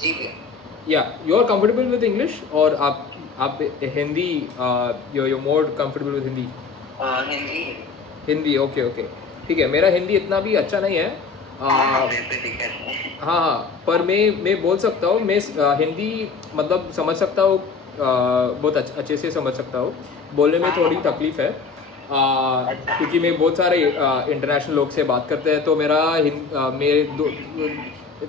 जी भैया। या you are comfortable with English, और आप Hindi, you more comfortable with Hindi? Hindi. Hindi, okay okay, ठीक है। मेरा हिंदी इतना भी अच्छा नहीं है। हाँ हाँ, आ, मेरे पे दिक्कत है। हाँ हाँ, पर मैं बोल सकता हूँ, मैं हिंदी मतलब समझ सकता हूँ, बहुत अच्छे से समझ सकता हूँ। बोलने में हाँ थोड़ी हाँ। तकलीफ है, अच्छा। क्योंकि मैं बहुत सारे इंटरनेशनल लोग से बात करते हैं, तो मेरा मेरे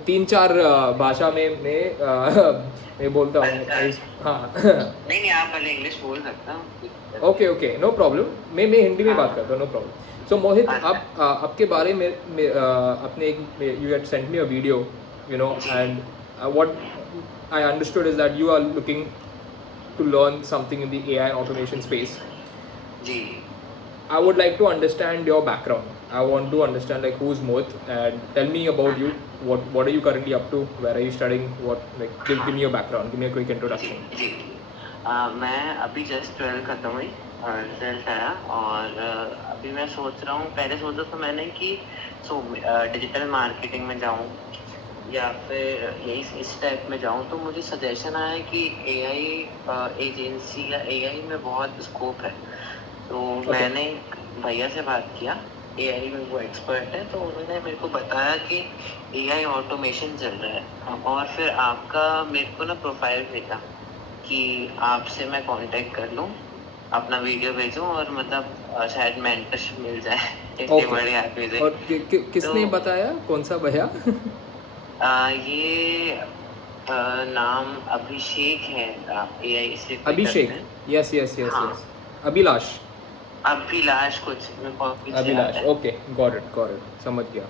तीन चार भाषा में मैं बोलता हूँ अच्छा हाँ नहीं नहीं, आप पहले इंग्लिश बोल सकता हूँ, कोई दिक्कत ओके नहीं। Okay, no problem. मैं हिंदी में हाँ बात करता हाँ। हूँ, नो प्रॉब्लम। सो मोहित, अच्छा। आप आपके बारे में अपने एक, you had sent me a video, you know, जी and what I understood is that you are looking to learn something in the AI and automation space. जी। I would like to understand your background. I want to understand like who's Mohit, and tell me about you. What are you currently up to? Where are you studying? What, like, give me हाँ your background. Give me a quick जी introduction. जी। मैं अभी just 12 खत्म हुई और result आया, और अभी मैं सोच रहा हूँ, पहले सोचा था मैंने कि डिजिटल मार्केटिंग में जाऊँ या फिर यही इस टाइप में जाऊँ, तो मुझे सजेशन आया कि एआई एजेंसी या एआई में बहुत स्कोप है। तो Okay. मैंने एक भैया से बात किया, एआई में वो एक्सपर्ट है, तो उन्होंने मेरे को बताया कि एआई ऑटोमेशन चल रहा है, और फिर आपका मेरे को ना प्रोफाइल भेजा कि आपसे मैं कांटेक्ट कर लूँ, अपना वीडियो भेजूँ, और मतलब शायद मेंटरशिप मिल जाए। इतनी ओके, बड़ी हैप्पी से। और तो किसने बताया, कौन सा भैया? ये नाम अभिषेक है, एआई से कोई करते अभिषेक, हैं। यस यस यस हाँ, यस। अभिलाष। अभिलाष कुछ मेरे को अभी से याद अभिलाष, है। ओके, गॉट इट, समझ गया।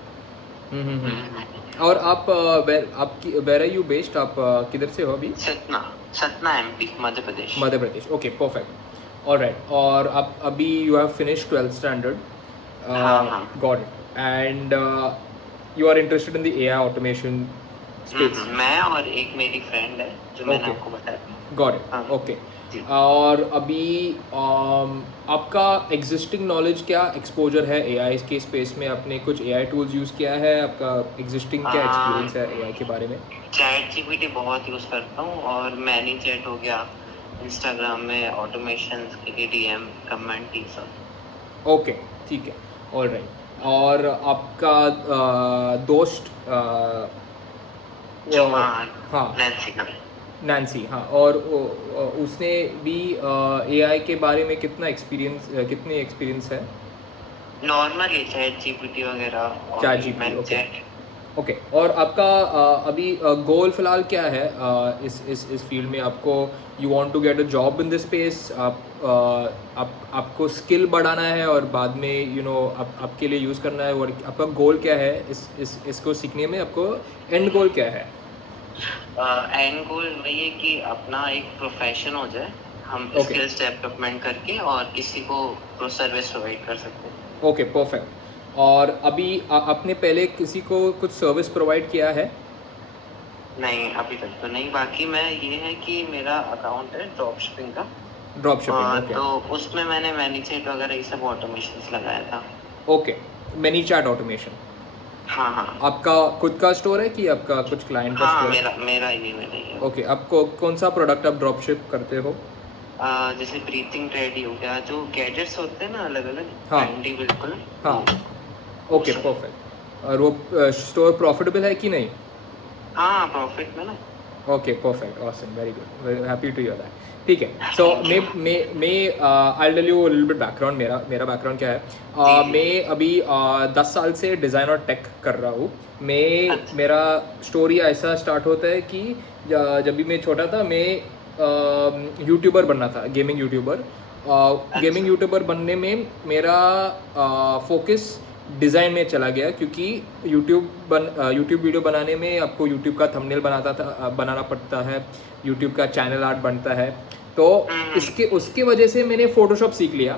हम्म। और आप आपकी वेर आर यू बेस्ड, आप किधर से हो अभी? Satna. Satna MP, Madhya Pradesh. Madhya Pradesh, okay, perfect, alright. और आप अभी you have finish 12th standard, हाँ हाँ। Got it, and you are interested in the AI automation space? मैं और एक मेरी फ्रेंड है जो मैंने ओके, आपको बताया। गॉट हाँ इट, ओके। जी। और अभी आपका एग्जिस्टिंग नॉलेज क्या, एक्सपोजर है एआई के स्पेस में? आपने कुछ एआई टूल्स यूज़ किया है? आपका एग्जिस्टिंग क्या एक्सपीरियंस है एआई के बारे में? चैट जीपीटी बहुत यूज़ करता हूँ, और मैनी चैट हो गया, इंस्टाग्राम में ऑटोमेशन के लिए डीएम कमेंट ये सब। ओके, ठीक है, ऑल राइट। और आपका दोस्त, चौहान। हाँ, नैन्सी का। नैन्सी, हाँ, और उसने भी एआई के बारे में कितने एक्सपीरियंस है? नॉर्मल ही चैट जीपीटी वगैरह, और चैट ये GPT, man okay chat. Okay. और आपका अभी गोल फिलहाल क्या है इस फील्ड में? आपको, you want to get a job in this space, आपको स्किल बढ़ाना है और बाद में आपके लिए यूज़ करना है, और आपका गोल क्या है इसको सीखने में? आपको एंड गोल क्या है? एंड गोल वही है कि अपना एक प्रोफेशन हो जाए, हम ओके स्किल्स डेवलपमेंट करके और किसी को सर्विस प्रोवाइड कर सकते हैं। Okay, perfect. और अभी आपने पहले किसी को कुछ सर्विस प्रोवाइड किया है? नहीं, अभी तक तो नहीं। बाकी मैं ये है कि मेरा अकाउंट है ड्रॉप शिपिंग का, ड्रॉप शिपिंग, ओके तो उसमें मैंने मैनीचेट वगैरह ये सब ऑटोमेशन लगाया था। ओके। Many chat automation. हाँ हाँ। आपका खुद का स्टोर है कि आपका कुछ क्लाइंट का हाँ, स्टोर है? मेरा ही है वो। ओके, आपको कौन सा प्रोडक्ट आप ड्रॉप शिप करते हो? जैसे ब्रीथिंग रेडी हो गया, जो गैजेट्स होते हैं ना अलग अलग, हाँ ट्रेंडी बिल्कुल, हाँ, वो ओके, सब। परफेक्ट। और वो स्टोर प्रॉफिटेबल है कि नहीं? हाँ, प्रॉफिट में ना। Okay, perfect, awesome, very good, very happy to hear that. ठीक है। So thank you. मैं I tell you little bit background. मेरा बैकग्राउंड क्या है? जी जी। मैं अभी 10 साल से डिज़ाइन और टेक कर रहा हूँ। अच्छा मेरा स्टोरी ऐसा स्टार्ट होता है कि जब भी मैं छोटा था, मैं यूट्यूबर बनना था, गेमिंग यूट्यूबर। गेमिंग अच्छा। यूट्यूबर बनने में मेरा फोकस डिज़ाइन में चला गया, क्योंकि यूट्यूब वीडियो बनाने में आपको यूट्यूब का थंबनेल बनाना पड़ता है, यूट्यूब का चैनल आर्ट बनता है। तो इसके हम्म। उसके वजह से मैंने फ़ोटोशॉप सीख लिया।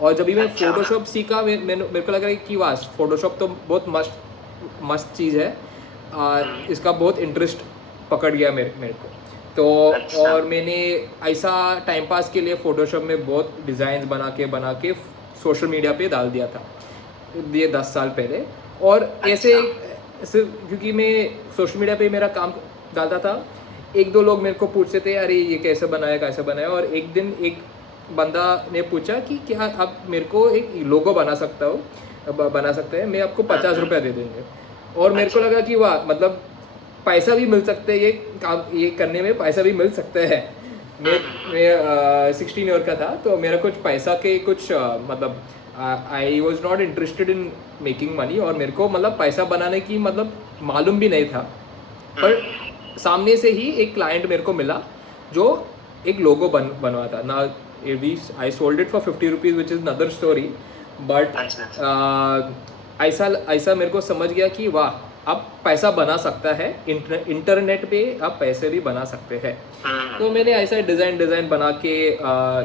और जब भी मैं अच्छा। फ़ोटोशॉप सीखा, मेरे को लगा कि वाह, फ़ोटोशॉप तो बहुत मस्त मस्त चीज़ है। इसका बहुत इंटरेस्ट पकड़ गया मेरे को। तो अच्छा। और मैंने ऐसा टाइम पास के लिए फ़ोटोशॉप में बहुत डिज़ाइंस बना के सोशल मीडिया पे डाल दिया था, ये 10 साल पहले। और ऐसे अच्छा। सिर्फ क्योंकि मैं सोशल मीडिया पे मेरा काम डालता था, एक दो लोग मेरे को पूछते थे अरे ये कैसे बनाया, और एक दिन एक बंदा ने पूछा कि क्या आप मेरे को एक लोगो बना सकते हैं, मैं आपको 50 रुपया दे देंगे। और मेरे को अच्छा। लगा कि वाह, मतलब पैसा भी मिल सकते हैं, ये काम ये करने में पैसा भी मिल सकता है। मैं 16 ईयर का था, तो मेरा कुछ पैसा के कुछ मतलब I was not interested in making money, और मेरे को मतलब पैसा बनाने की मतलब मालूम भी नहीं था। पर सामने से ही एक क्लाइंट मेरे को मिला जो एक लोगो बनवा था ना। I sold it for 50 rupees which is another story, but ऐसा ऐसा मेरे को समझ गया कि वाह, अब पैसा बना सकता है, इंटरनेट पे आप पैसे भी बना सकते हैं। तो मैंने ऐसा डिज़ाइन बना के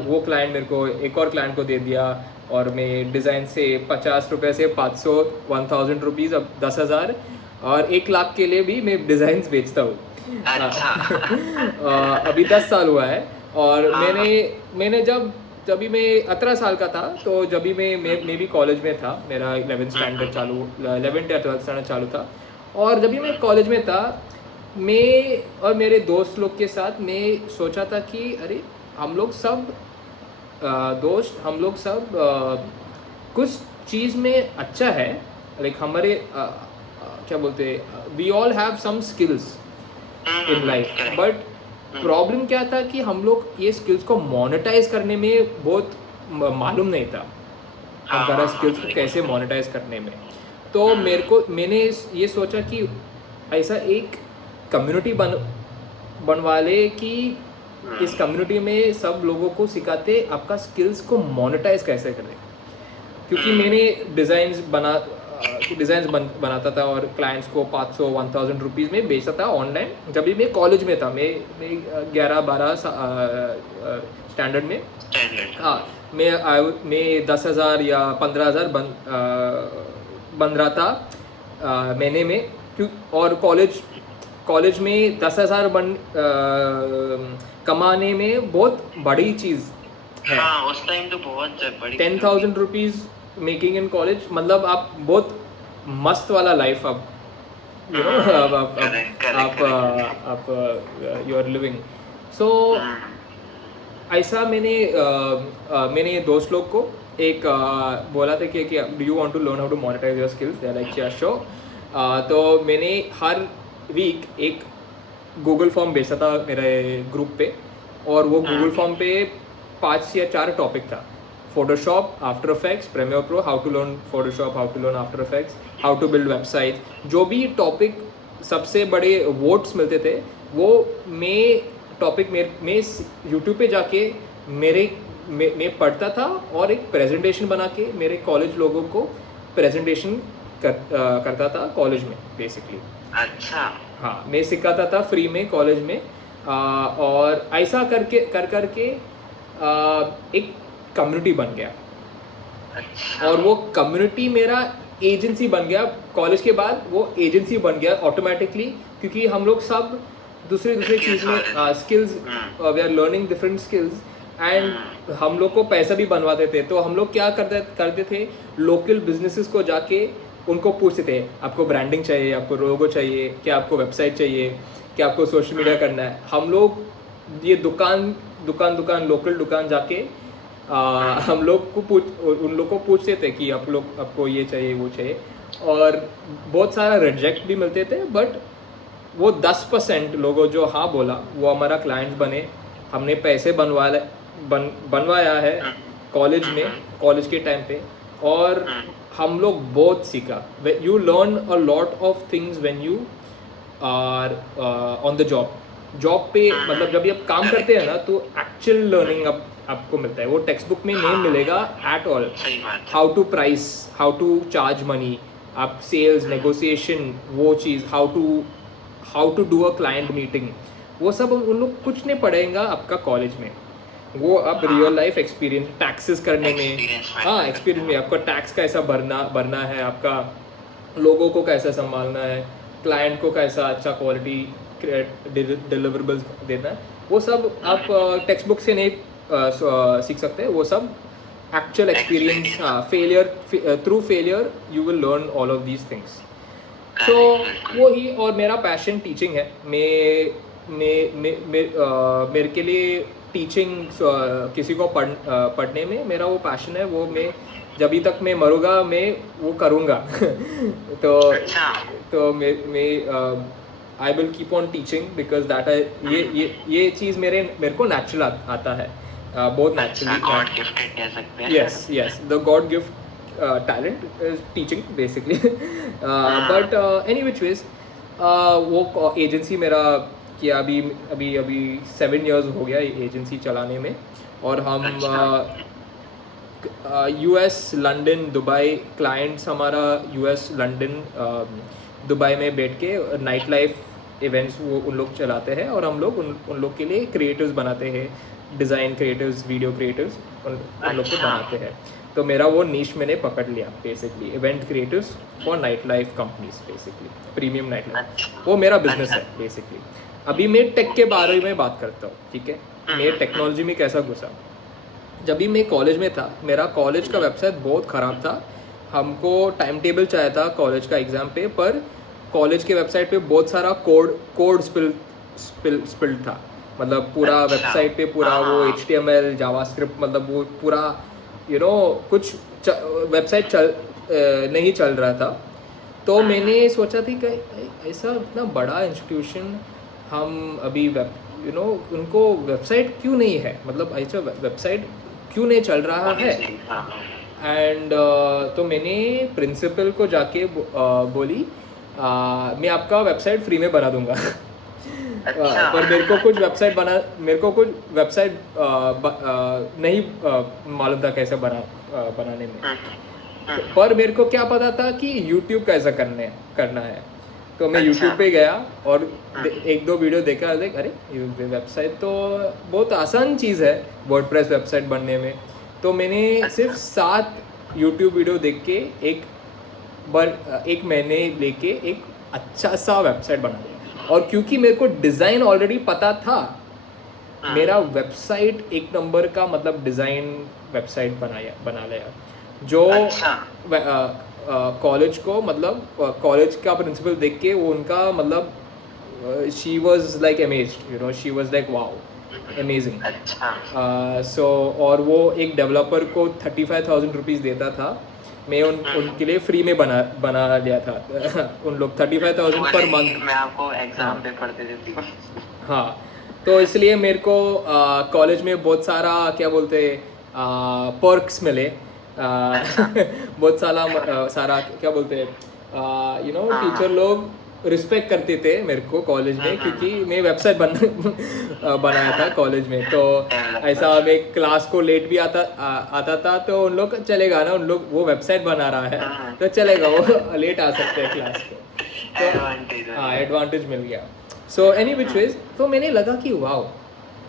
वो क्लाइंट मेरे को एक और क्लाइंट को दे दिया, और मैं डिज़ाइन से 50 रुपये से 500 1000 रुपीज़, अब 10,000 और 1 लाख के लिए भी मैं डिज़ाइंस बेचता हूँ। अच्छा। अभी 10 साल हुआ है। और हाँ। मैंने जब भी मैं 18 साल का था, तो जब भी मैं भी कॉलेज में था, मेरा 11th या 12th स्टैंडर्ड चालू था। और जब भी मैं कॉलेज में था, मैं और मेरे दोस्त लोग के साथ मैं सोचा था कि अरे हम लोग सब कुछ चीज़ में अच्छा है, लाइक हमारे क्या बोलते हैं, we all have some skills in life, but problem क्या था कि हम लोग ये स्किल्स को मोनेटाइज करने में बहुत मालूम नहीं था हमारा स्किल्स को कैसे मोनेटाइज करने में। तो मैंने ये सोचा कि ऐसा एक कम्युनिटी बनवा ले कि इस कम्युनिटी में सब लोगों को सिखाते आपका स्किल्स को मोनेटाइज कैसे करें। क्योंकि मैंने डिज़ाइंस बनाता था और क्लाइंट्स को 500 1000 रुपीज़ में बेचता था ऑनलाइन, जब भी मैं कॉलेज में था। मैं 11-12 स्टैंडर्ड में। हाँ, मैं 10,000 या 15,000 बन रहा था महीने में। और कॉलेज में 10,000 कमाने में बहुत बड़ी चीज़ है। हाँ, उस टाइम तो बहुत बड़ी 10,000 रुपीज़ मेकिंग इन कॉलेज, मतलब आप बहुत मस्त वाला लाइफ आप यू नो आप यू आर लिविंग। सो ऐसा मैंने दोस्त लोग को एक बोला था कि do you want to learn how to monetize your skills, they are like yeah show. तो मैंने हर वीक एक गूगल फॉर्म भेजा था मेरे ग्रुप पे, और वो गूगल फॉर्म पे 5 या 4 टॉपिक था। Photoshop, After Effects, Premiere Pro, how to learn Photoshop, how to learn After Effects, how to build website. जो भी टॉपिक सबसे बड़े वोट्स मिलते थे, वो मैं यूट्यूब पे जाके मैं पढ़ता था, और एक प्रेजेंटेशन बना के मेरे कॉलेज लोगों को प्रेजेंटेशन करता था कॉलेज में बेसिकली। अच्छा। हाँ, मैं सिखाता था फ्री में कॉलेज में। और ऐसा करके एक कम्युनिटी बन गया। अच्छा। और वो कम्युनिटी मेरा एजेंसी बन गया। कॉलेज के बाद वो एजेंसी बन गया ऑटोमेटिकली, क्योंकि हम लोग सब दूसरी चीज़ में skills, we are learning different skills, and हम लोग को पैसा भी बनवाते थे। तो हम लोग क्या करते थे, लोकल बिजनेसेस को जाके उनको पूछते थे, आपको ब्रांडिंग चाहिए, आपको लोगो चाहिए, क्या आपको वेबसाइट चाहिए, क्या आपको सोशल मीडिया करना है। हम लोग ये दुकान लोकल दुकान जाके हम लोग को उन लोग को पूछते थे कि आपको ये चाहिए वो चाहिए, और बहुत सारा रिजेक्ट भी मिलते थे। बट वो 10% लोगों जो हाँ बोला, वो हमारा क्लाइंट बने। हमने पैसे बनवाया है कॉलेज के टाइम पे, और हम लोग बहुत सीखा। You learn a lot of things when you are on the job पे। मतलब जब आप काम करते हैं ना, तो एक्चुअल लर्निंग आपको मिलता है, वो टेक्स्ट बुक में नहीं मिलेगा at all. How to price, how to charge money, आप सेल्स नेगोशिएशन, वो चीज़, how to do a client meeting, वो सब उन लोग कुछ नहीं पढ़ेगा आपका कॉलेज में। वो आप रियल लाइफ एक्सपीरियंस, टैक्सेस करने में, हाँ एक्सपीरियंस में, आपका टैक्स कैसा भरना है, आपका लोगों को कैसा संभालना है, क्लाइंट को कैसा अच्छा क्वालिटी डिलीवरेबल्स देना है, वो सब आप टेक्स्ट बुक से नहीं सीख सकते। वो सब actual experience, through failure you will learn all of these things. So बिल्कुल। वो ही, और मेरा पैशन टीचिंग है। मेरे के लिए टीचिंग, किसी को पढ़ने में मेरा वो पैशन है, वो मैं जब तक मैं मरूंगा मैं वो करूँगा। तो अच्छा। मैं I will keep on teaching because that ये चीज़ मेरे को नेचुरल आता है, बहुत अच्छा, नेचुरली। गॉड गिफ्टेड कह सकते हैं। yes, the god gift talent is teaching basically. But any which ways, वो एजेंसी मेरा किया अभी अभी अभी 7 years हो गया एजेंसी चलाने में, और हम यूएस, लंदन, दुबई, क्लाइंट्स हमारा यूएस, लंदन, दुबई में बैठ के नाइट लाइफ इवेंट्स वो उन लोग चलाते हैं, और हम लोग उन लोग के लिए क्रिएटिव्स बनाते हैं, डिज़ाइन क्रिएटिव्स, वीडियो क्रिएटिव्स उन लोग को बनाते हैं। तो मेरा वो नीश मैंने पकड़ लिया basically, event creatives for night life companies, basically premium night life, वो मेरा बिजनेस है बेसिकली। अभी मैं टेक के बारे में बात करता हूँ, ठीक है। मैं टेक्नोलॉजी में कैसा घुसा, जब भी मैं कॉलेज में था, मेरा कॉलेज का वेबसाइट बहुत ख़राब था। हमको टाइम टेबल चाहिए था कॉलेज का एग्ज़ाम पे, पर कॉलेज के वेबसाइट पे बहुत सारा कोड स्पिल्ड था, मतलब पूरा वेबसाइट पे पूरा वो HTML जावास्क्रिप्ट, मतलब वो पूरा कुछ वेबसाइट नहीं चल रहा था। तो मैंने सोचा थी कि ऐसा इतना बड़ा इंस्टीट्यूशन, हम अभी उनको वेबसाइट क्यों नहीं है, मतलब ऐसा वेबसाइट क्यों नहीं चल रहा है। एंड तो मैंने प्रिंसिपल को जाके बोली, मैं आपका वेबसाइट फ्री में बना दूंगा। पर मेरे को कुछ वेबसाइट नहीं मालूम था कैसे बनाने में। पर मेरे को क्या पता था कि यूट्यूब कैसा करना है। तो मैं यूट्यूब पे गया और 1-2 वीडियो देखा, अरे वेबसाइट तो बहुत आसान चीज़ है वर्डप्रेस वेबसाइट बनने में। तो मैंने सिर्फ 7 यूट्यूब वीडियो देख के एक महीने लेके एक अच्छा सा वेबसाइट बना दिया। और क्योंकि मेरे को डिज़ाइन ऑलरेडी पता था, मेरा वेबसाइट 1 नंबर का, मतलब डिज़ाइन वेबसाइट बना लिया, जो कॉलेज को, मतलब कॉलेज का प्रिंसिपल देख के वो उनका, मतलब she was like amazed, she was like wow, amazing. So और वो एक डेवलपर को 35,000 रुपीज़ देता था, मैं उनके लिए फ्री में बना लिया था। उन लोग 35,000 पर मंथ। मैं आपको एग्जाम पेपर दे देती हूँ। हाँ, तो इसलिए मेरे को कॉलेज में बहुत सारा क्या बोलते पर्क्स मिले, बहुत सारा क्या बोलते हैं, टीचर लोग रिस्पेक्ट करते थे मेरे को कॉलेज में, क्योंकि मैं वेबसाइट बनाया था कॉलेज में। तो ऐसा मैं क्लास को लेट भी आता था, तो उन लोग चलेगा ना, उन लोग वो वेबसाइट बना रहा है तो चलेगा, वो लेट आ सकते हैं क्लास को, तो हाँ एडवांटेज मिल गया। सो एनी विच वेज, तो मैंने लगा कि वाओ,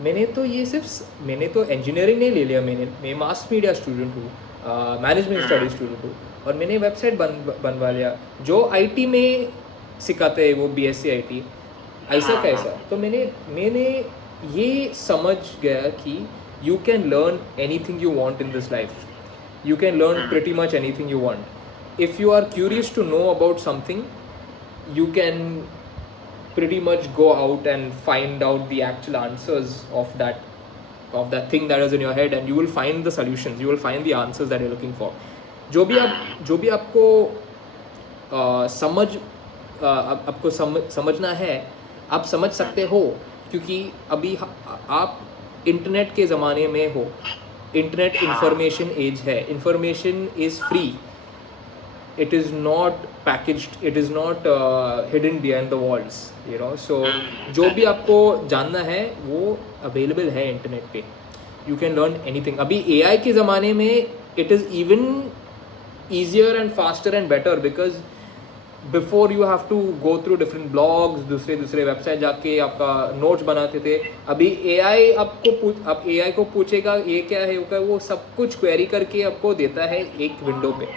मैंने तो इंजीनियरिंग नहीं ले लिया, मैं मास मीडिया स्टूडेंट हूँ, मैनेजमेंट स्टडी स्टूडेंट हूँ, और मैंने वेबसाइट बनवा लिया। जो IT में सिखाते हैं वो BSc IT, ऐसा कैसा। तो मैंने ये समझ गया कि you can learn anything you want in this life, you can learn pretty much anything you want. If you are curious to know about something, you can pretty much go out and find out the actual answers of that thing that is in your head, and you will find the solutions, you will find the answers that you're looking for. जो भी आपको समझना है, आप समझ सकते हो, क्योंकि अभी आप इंटरनेट के ज़माने में हो। इंटरनेट इंफॉर्मेशन एज है, information is free, it is not packaged, it is not hidden behind the walls, so जो भी आपको जानना है वो available है इंटरनेट पे, you can learn anything. अभी AI के ज़माने में it is even easier and faster and better, because before you have to go through different blogs, दूसरे वेबसाइट जाके आपका नोट्स बनाते थे। अभी AI आप AI को पूछेगा ये क्या है, वो सब कुछ क्वेरी करके आपको देता है एक विंडो पे।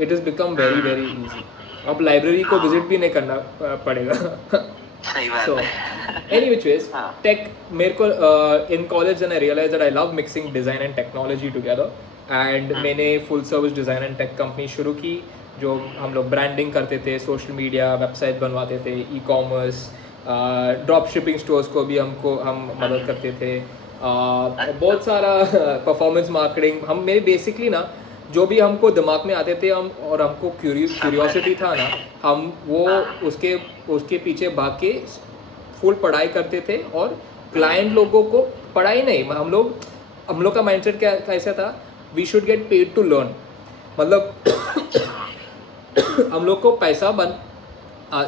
It is become very very easy, अब लाइब्रेरी को विजिट भी नहीं करना पड़ेगा। So any which ways, tech मेरे को in college and I realise that I love mixing design and technology together, and मैंने full service design and tech company शुरू की। जो हम लोग ब्रांडिंग करते थे, सोशल मीडिया वेबसाइट बनवाते थे, e commerce, drop shipping stores को भी हम मदद करते थे, बहुत सारा परफॉर्मेंस मार्केटिंग हम मेरे बेसिकली ना जो भी हमको दिमाग में आते थे हम, और हमको क्यूरियोसिटी था ना, हम वो उसके उसके पीछे भाग के फुल पढ़ाई करते थे। और क्लाइंट लोगों को पढ़ाई नहीं, हम लोग का माइंडसेट क्या कैसा था, we should get paid to learn, मतलब हम लोग को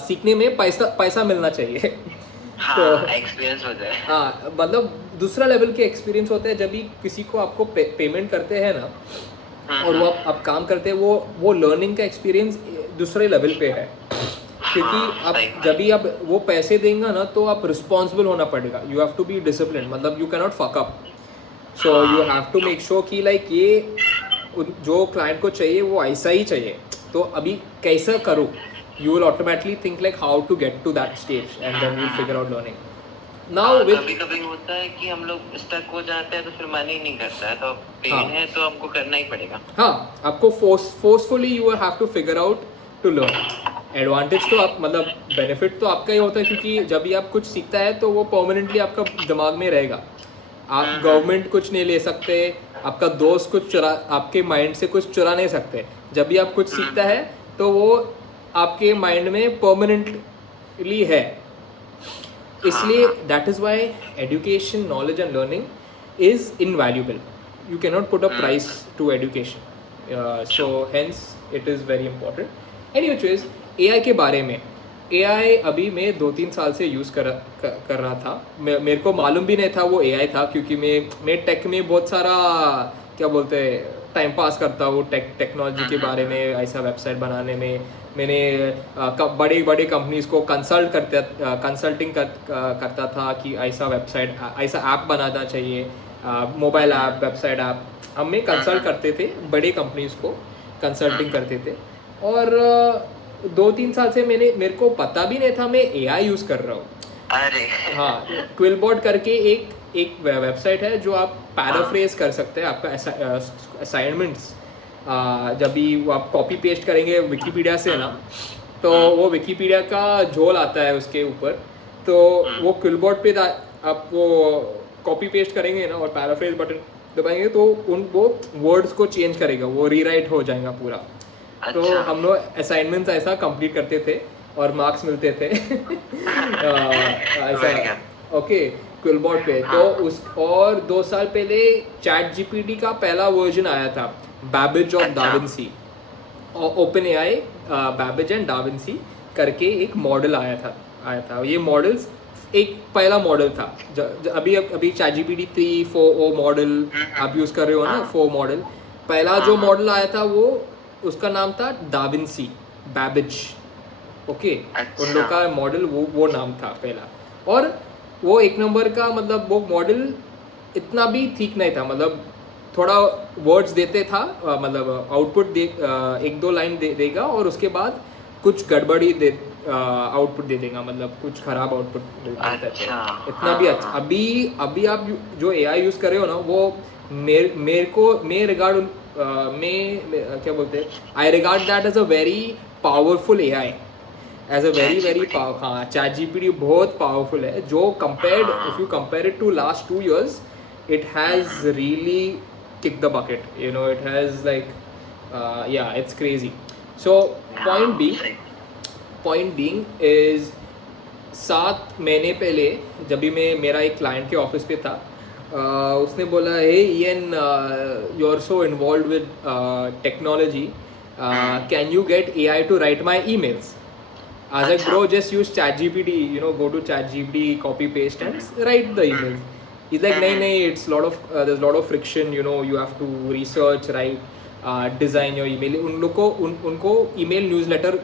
सीखने में पैसा मिलना चाहिए। तो एक्सपीरियंस हो जाए। हाँ, मतलब दूसरा लेवल के एक्सपीरियंस होता है जब भी किसी को आपको पेमेंट करते हैं ना, और वो आप काम करते हैं, वो लर्निंग का एक्सपीरियंस दूसरे लेवल पे है। क्योंकि आप जब भी आप वो पैसे देंगे ना, तो आप रिस्पॉन्सिबल होना पड़ेगा, you have to be discipline, मतलब you cannot fuck up, so you have to make sure कि लाइक ये जो क्लाइंट को चाहिए वो ऐसा ही चाहिए। तो अभी कैसा करूँ, you will automatically think like how to get to that stage, and then you'll figure out learning. Now with कभी-कभी होता है कि हम लोग स्टक हो जाते हैं तो फिर मन ही नहीं करता है, तो पेन है तो हमको करना ही पड़ेगा। हाँ, आपको forcefully you will have to figure out to learn. Advantage तो आप मतलब बेनिफिट तो आपका ही होता है, क्योंकि जब भी आप कुछ सीखता है तो वो परमानेंटली आपका दिमाग में रहेगा। आप गवर्नमेंट कुछ नहीं ले सकते, आपका दोस्त कुछ आपके माइंड से कुछ चुरा नहीं सकते। जब भी आप कुछ सीखता है तो वो आपके माइंड में परमानेंटली है। इसलिए that is why education, knowledge and learning is invaluable, you can not put a price to education, so hence it is very important. Anyways, AI के बारे में, एआई अभी मैं 2-3 साल से यूज़ कर रहा था। मेरे को मालूम भी नहीं था वो एआई था, क्योंकि मैं टेक में बहुत सारा क्या बोलते हैं टाइम पास करता हूँ, टेक्नोलॉजी के बारे में, ऐसा वेबसाइट बनाने में। मैंने बड़े बड़े कंपनीज को कंसल्टिंग करता था कि ऐसा वेबसाइट, ऐसा ऐप बनाना चाहिए, मोबाइल ऐप, वेबसाइट ऐप। हमें कंसल्ट करते थे, बड़े कंपनीज को कंसल्टिंग करते थे। और 2-3 साल से मेरे को पता भी नहीं था मैं एआई यूज़ कर रहा हूँ। अरे हाँ, क्विलबॉट करके एक वेबसाइट है जो आप पैराफ्रेज कर सकते हैं आपका असाइनमेंट्स। जब भी आप कॉपी पेस्ट करेंगे विकिपीडिया से ना, तो वो विकिपीडिया का झोल आता है उसके ऊपर, तो वो क्विलबॉट पे आप वो कॉपी पेस्ट करेंगे ना और पैराफ्रेज बटन दबाएंगे तो वो वर्ड्स को चेंज करेगा, वो रीराइट हो जाएगा पूरा। तो हम लोग असाइनमेंट्स ऐसा कंप्लीट करते थे और मार्क्स मिलते थे ऐसा। ओके, क्विलबॉट पे तो और 2 साल पहले चैट जीपीटी का पहला वर्जन आया था, बैबेज और DaVinci. Open AI Babbage and DaVinci करके एक मॉडल आया था। ये मॉडल्स एक पहला मॉडल था। अभी चैट जीपीटी 3.4 मॉडल आप यूज़ कर रहे हो ना, 4 मॉडल। पहला जो मॉडल आया था वो उसका नाम था डाविंसी, बैबेज। ओके, उन लोग का मॉडल वो नाम था पहला। और वो 1 नंबर का, मतलब वो मॉडल इतना भी ठीक नहीं था, मतलब थोड़ा वर्ड्स देते था, मतलब आउटपुट 1-2 लाइन देगा और उसके बाद कुछ गड़बड़ी आउटपुट दे देगा, मतलब कुछ खराब आउटपुट देता है। इतना भी अच्छा। अभी आप जो एआई यूज़ कर रहे हो ना, वो क्या बोलते हैं, I regard that as a very powerful AI, as a very हाँ, चैट जीपीटी बहुत पावरफुल है। जो compared, if you compare it to last 2 years, it has really kicked the bucket, you know, it has like yeah, it's crazy. So point being is 7 महीने पहले जब भी मैं मेरा एक क्लाइंट के ऑफिस पे था, उसने बोला, hey Ian, you are so involve with technology, can you get AI to write my emails? I was like, bro, just use ChatGPT, you know, go to ChatGPT, copy paste and write the email. He's like, nahi, it's there's a lot of friction, you know, you have to research, write, design your email. उनको email newsletter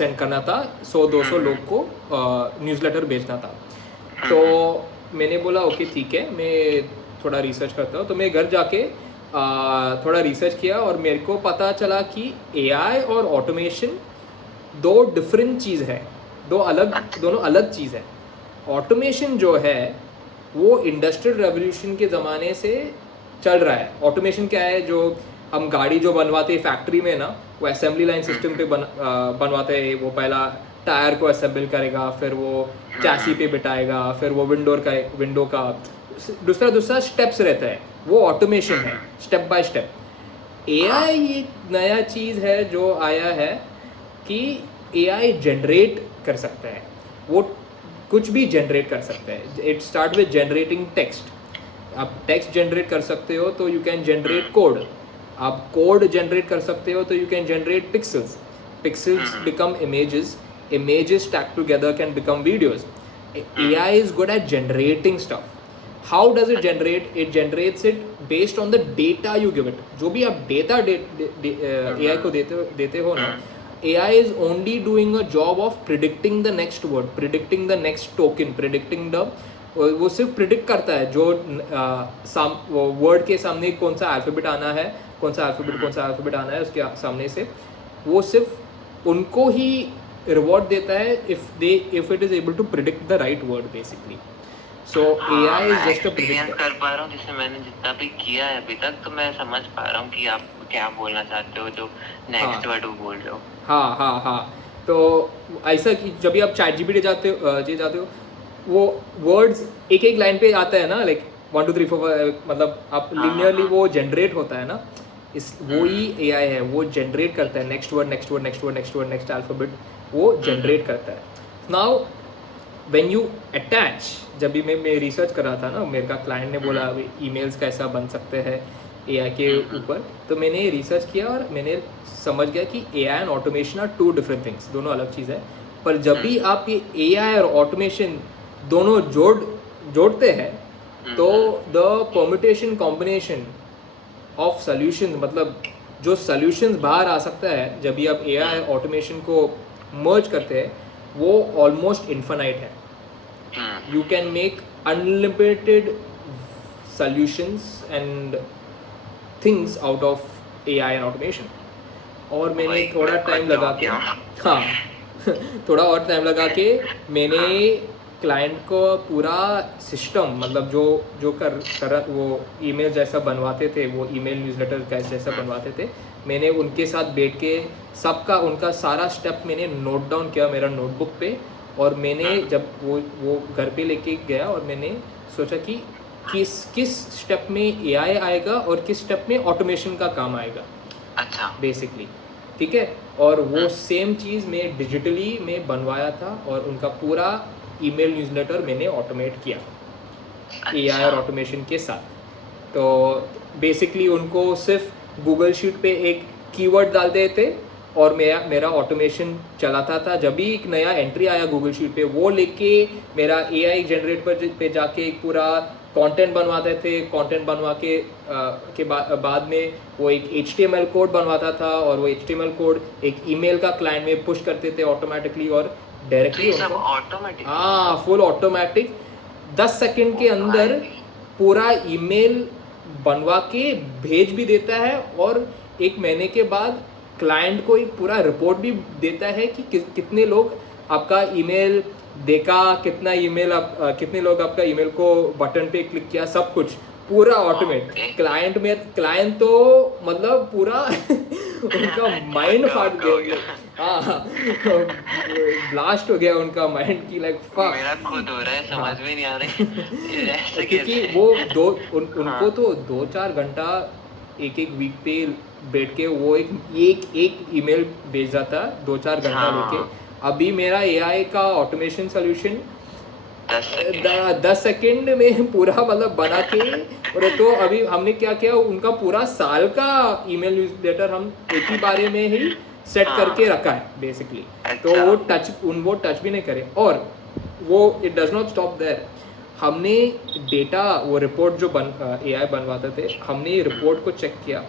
send करना था, 100-200 लोग को newsletter भेजना था। तो मैंने बोला ओके ठीक है, मैं थोड़ा रिसर्च करता हूँ। तो मैं घर जाके थोड़ा रिसर्च किया और मेरे को पता चला कि AI और ऑटोमेशन 2 डिफरेंट चीज़ है, दोनों अलग चीज़ है। ऑटोमेशन जो है वो इंडस्ट्रियल रेवोल्यूशन के ज़माने से चल रहा है। ऑटोमेशन क्या है, जो हम गाड़ी जो बनवाते हैं फैक्ट्री में ना, वो असेंबली लाइन सिस्टम पे बनवाते हैं। वो पहला टायर को असेंबल करेगा, फिर वो चैसी पे बिठाएगा, फिर वो विंडो का दूसरा दूसरा स्टेप्स रहता है, वो ऑटोमेशन है स्टेप बाय स्टेप। एआई एक नया चीज़ है जो आया है कि एआई जनरेट कर सकता है, वो कुछ भी जनरेट कर सकता है। It start with generating text. आप टेक्स्ट जनरेट कर सकते हो तो यू कैन जनरेट कोड, आप कोड जनरेट कर सकते हो तो you can generate pixels, pixels become images, images stacked together can become videos. AI is good at generating stuff. How does it generate? It generates it based on the data you give it. जो भी आप data AI को देते हो ना, AI is only doing a job of predicting the next word, predicting the next token, predicting the वो सिर्फ predict करता है जो वर्ड के सामने कौन सा अल्फ़ाबेट आना है, कौन सा अल्फ़ाबेट आना है उसके सामने से, वो सिर्फ उनको ही रिवॉर्ड देता है if it is able to predict the right word basically. So AI is just a predictor. कर पा रहा हूँ, जिससे मैंने जितना भी किया है अभी तक, तो मैं समझ पा रहा हूँ कि आप क्या बोलना चाहते हो, जो नेक्स्ट वर्ड वो बोल रहे हो। हाँ। तो ऐसा कि जब भी आप चैट जीपीटी जाते हो वो वर्ड्स एक एक लाइन पे आता है ना, लाइक 1 2 3 4 मतलब आप लिनियरली वो जनरेट होता है ना, इस वो ही एआई है, वो जनरेट करता है नेक्स्ट अल्फ़ाबेट वो जनरेट करता है। नाउ व्हेन यू अटैच, जब भी मैं रिसर्च कर रहा था ना, मेरे का क्लाइंट ने बोला ईमेल्स कैसा बन सकते हैं एआई के ऊपर, तो मैंने रिसर्च किया और मैंने समझ गया कि AI and automation are 2 different things, दोनों अलग चीज़ है। पर जब भी आप ये एआई और ऑटोमेशन दोनों जोड़ते हैं तो the permutation combination of solution, मतलब जो सॉल्यूशंस बाहर आ सकता है जब भी आप एआई ऑटोमेशन को मर्ज करते हैं, वो ऑलमोस्ट इन्फिनाइट है। You can make unlimited solutions and things out of AI and automation. और मैंने थोड़ा टाइम लगा के मैंने क्लाइंट को पूरा सिस्टम, मतलब जो कर वो ईमेल जैसा बनवाते थे, वो ईमेल न्यूज़लेटर जैसा बनवाते थे, मैंने उनके साथ बैठ के उनका सारा स्टेप मैंने नोट डाउन किया मेरा नोटबुक पे। और मैंने जब वो घर पे लेके गया और मैंने सोचा कि किस स्टेप में एआई आएगा और किस स्टेप में ऑटोमेशन का काम आएगा, अच्छा बेसिकली, ठीक है। और वो सेम चीज़ मैं डिजिटली में बनवाया था और उनका पूरा ईमेल न्यूज़लेटर मैंने ऑटोमेट किया एआई और ऑटोमेशन के साथ। तो बेसिकली उनको सिर्फ गूगल शीट पे एक कीवर्ड डालते थे और मेरा ऑटोमेशन चलाता था। जब भी एक नया एंट्री आया गूगल शीट पे, वो लेके मेरा एआई जनरेट पे जाके एक पूरा कंटेंट बनवाते थे। कंटेंट बनवा के बाद में वो एक HTML कोड बनवाता था और वो HTML कोड एक ईमेल का क्लाइंट में पुश करते थे ऑटोमेटिकली और डायरेक्टली ऑटोमेटिक, हाँ फुल ऑटोमेटिक। 10 सेकंड के अंदर पूरा ईमेल बनवा के भेज भी देता है और 1 महीने के बाद क्लाइंट को एक पूरा रिपोर्ट भी देता है कि कितने लोग आपका ईमेल देखा, कितने लोग आपका ईमेल को बटन पे क्लिक किया, सब कुछ पूरा ऑटोमेट। क्लाइंट तो मतलब पूरा उनका माइंड फाट गया, हाँ ब्लास्ट हो गया उनका माइंड की, लाइक फक मेरा खुद हो रहा है, समझ में नहीं आ रहा क्योंकि वो उनको तो 2-4 घंटा एक वीक पे बैठ के वो एक ईमेल भेज रहा था 2-4 घंटा लेके। अभी मेरा एआई का ऑटोमेशन सोल्यूशन 10 सेकंड में पूरा मतलब बना के, और तो अभी हमने क्या किया, उनका पूरा साल का ईमेल न्यूज़लेटर हम एक ही बारे में ही सेट करके रखा है बेसिकली। तो वो टच भी नहीं करे। और वो it does not stop there, हमने डेटा वो रिपोर्ट जो एआई बनवाते थे, हमने रिपोर्ट को चेक किया,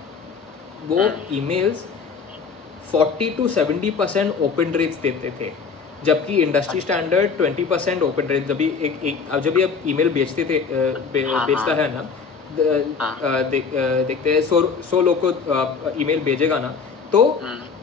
वो ईमेल्स 40 to 70% ओपन रेट्स देते थे, जबकि इंडस्ट्री स्टैंडर्ड 20% ओपन रेट। जब भी आप ईमेल बेचता है ना, देखते हैं 100 लोग को ईमेल भेजेगा ना, तो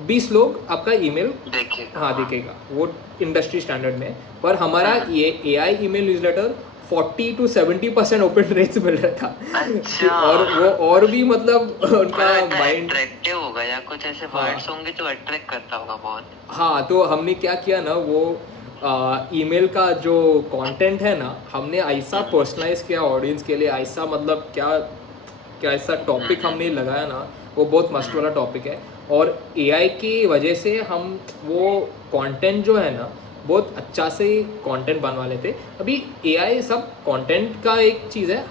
20 लोग आपका ईमेल देखेगा, वो इंडस्ट्री स्टैंडर्ड में। पर हमारा ये AI email newsletter 40 to 70% open rates मिल रहा था अच्छा। और वो और भी मतलब उनका माइंड अट्रैक्टिव होगा या कुछ ऐसे वर्ड्स होंगे जो अट्रैक्ट करता होगा बहुत। हाँ, तो हमने क्या किया ना, वो ईमेल का जो कंटेंट है ना, हमने ऐसा पर्सनलाइज किया ऑडियंस के लिए, ऐसा मतलब क्या क्या ऐसा टॉपिक हमने लगाया ना, वो बहुत मस्त वाला टॉपिक है। और एआई की वजह से हम वो कंटेंट जो है ना, बहुत अच्छा से कंटेंट बनवा लेते। अभी एआई सब कंटेंट का एक चीज़ है,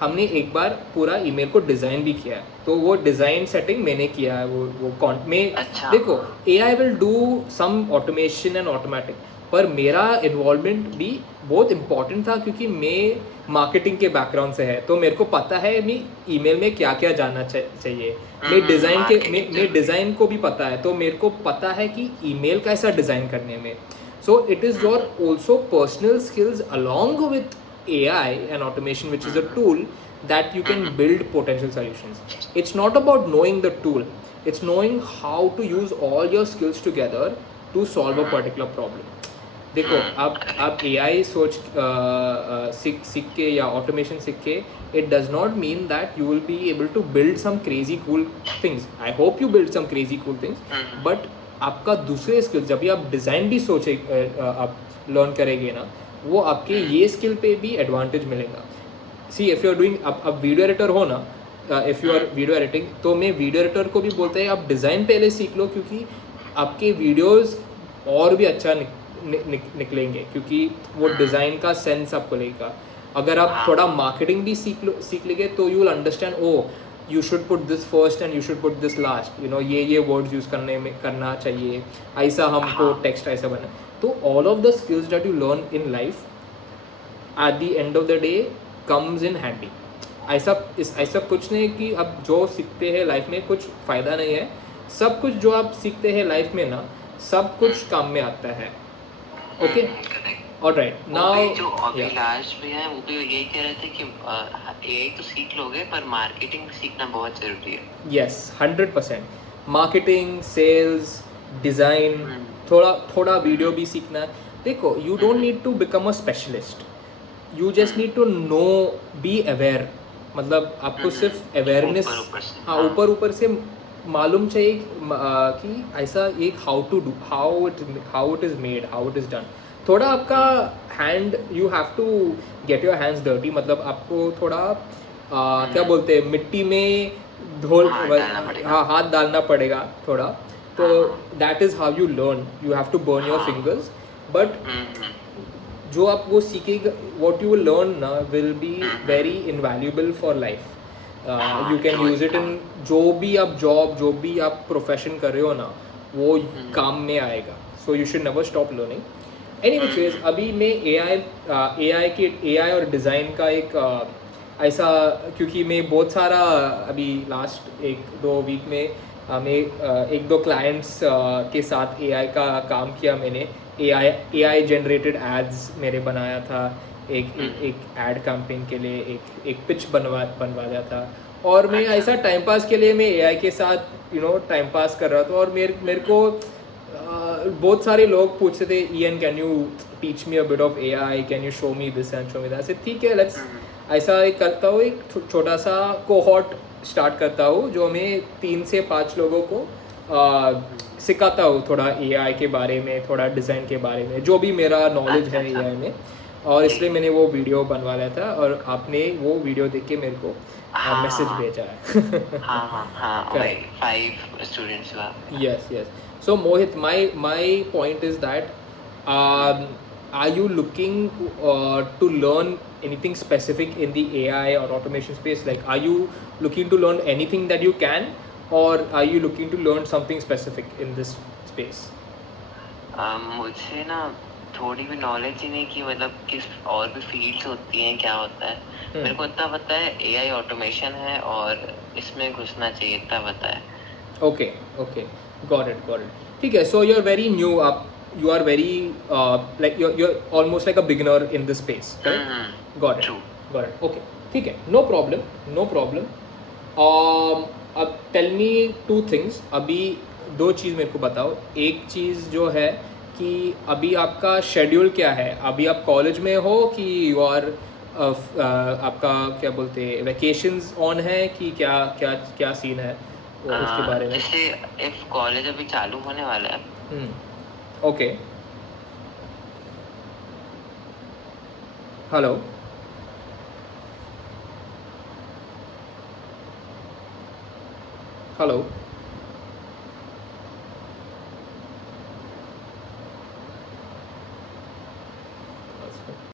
हमने एक बार पूरा ईमेल को डिज़ाइन भी किया है, तो वो डिज़ाइन सेटिंग मैंने किया है। वो कॉन्ट में अच्छा। देखो, AI will do some automation and automatic, पर मेरा इन्वॉल्वमेंट भी बहुत इम्पॉर्टेंट था क्योंकि मैं मार्केटिंग के बैकग्राउंड से है, तो मेरे को पता है मैं ईमेल में क्या क्या जानना चाहिए। मैं डिज़ाइन को भी पता है, तो मेरे को पता है कि ईमेल कैसा डिज़ाइन करने में। So it is your also personal skills along with AI and automation, which is a tool that you can build potential solutions. It's not about knowing the tool, it's knowing how to use all your skills together to solve a particular problem. देखो, आप AI सीख के या automation सीख के, it does not mean that you will be able to build some crazy cool things. I hope you build some crazy cool things, but आपका दूसरे skills, जब भी आप डिज़ाइन भी आप लर्न करेंगे ना, वो आपके ये स्किल पे भी एडवांटेज मिलेगा। See if you are doing, अब वीडियो एडिटर हो ना, if you are video editing, तो मैं वीडियो एडिटर को भी बोलते हैं आप डिज़ाइन पहले सीख लो, क्योंकि आपके वीडियोस और भी अच्छा निकलेंगे, क्योंकि वो डिज़ाइन का सेंस आपको लगेगा। अगर आप थोड़ा मार्केटिंग भी सीख लेंगे, तो you will understand, oh you should put this first and you should put this last, you know, ये वर्ड्स यूज़ करना चाहिए, ऐसा हमको टेक्स्ट ऐसा बना। तो all of the skills that you learn in life at the end of the day comes in handy. ऐसा कुछ नहीं कि अब जो सीखते हैं लाइफ में कुछ फ़ायदा नहीं है, सब कुछ जो आप सीखते हैं लाइफ में ना, सब कुछ काम में आता है। ओके, ऑलराइट, नाउ जो अभिलाष भी है वो भी यही कह रहे थे कि एआई तो सीख लोगे पर मार्केटिंग सीखना बहुत जरूरी है। यस, 100%। मार्केटिंग, सेल्स, डिज़ाइन, थोड़ा वीडियो भी सीखना है। देखो, you don't need to become a specialist, you just need to know, be aware. मतलब आपको सिर्फ अवेयरनेस, हाँ, ऊपर से मालूम चाहिए कि ऐसा एक how it is made, how it is done. थोड़ा आपका hand, you have to get your hands dirty, मतलब आपको थोड़ा क्या बोलते हैं, मिट्टी में हाथ डालना पड़ेगा थोड़ा। तो that is how you learn, you have to burn your fingers. But जो आप वो सीखेगा, वॉट यू विल लर्न ना, will be very invaluable for life. You can use it in जो भी आप जॉब, जो भी आप प्रोफेशन कर रहे हो ना, वो काम में आएगा। So you should never stop learning. Anyways, अभी मैं एआई और डिज़ाइन का एक ऐसा, क्योंकि मैं बहुत सारा अभी लास्ट 1-2 वीक में मैं 1-2 क्लाइंट्स के साथ एआई का काम किया। मैंने एआई जनरेटेड एड्स मेरे बनाया था, एक एड कैंपेन के लिए एक पिच बनवा दिया था। और मैं ऐसा टाइम पास के लिए मैं एआई के साथ टाइम पास कर रहा था। और मेरे को बहुत सारे लोग पूछते थे, Ian can you teach me a bit of AI, can you show me this and show me that. ऐसे ठीक है, लेट्स ऐसा एक करता हूँ, एक छोटा सा कोहॉर्ट स्टार्ट करता हूँ, जो मैं 3 से 5 लोगों को सिखाता हूँ थोड़ा एआई के बारे में, थोड़ा डिज़ाइन के बारे में, जो भी मेरा नॉलेज है एआई में। और इसलिए मैंने वो वीडियो बनवा लिया था, और आपने वो वीडियो देख के मेरे को मैसेज भेजा है। हाँ, 5 स्टूडेंट्स का। Yes. So Mohit, my point is that are you looking to learn anything specific in the AI or automation space? Like, are you looking to learn anything that you can, or are you looking to learn something specific in this space? मुझे ना थोड़ी भी knowledge ही नहीं कि मतलब किस और भी फील्ड्स होती हैं, क्या होता है। मेरे को इतना पता है एआई ऑटोमेशन है और इसमें घुसना चाहिए, इतना पता है। Okay, got it. ठीक है, so you're very new, you are very like you're almost like a beginner in this space, correct? Got it. Okay, ठीक है, no problem. अब tell me 2 things. अभी 2 चीज़ मेरे को बताओ। एक चीज़ जो है कि अभी आपका शेड्यूल क्या है? अभी आप कॉलेज में हो कि यू आर आपका क्या बोलते हैं वैकेशंस ऑन है कि क्या क्या क्या सीन है वो उसके बारे में? जैसे इफ कॉलेज अभी चालू होने वाला है। ओके। हेलो। हेलो।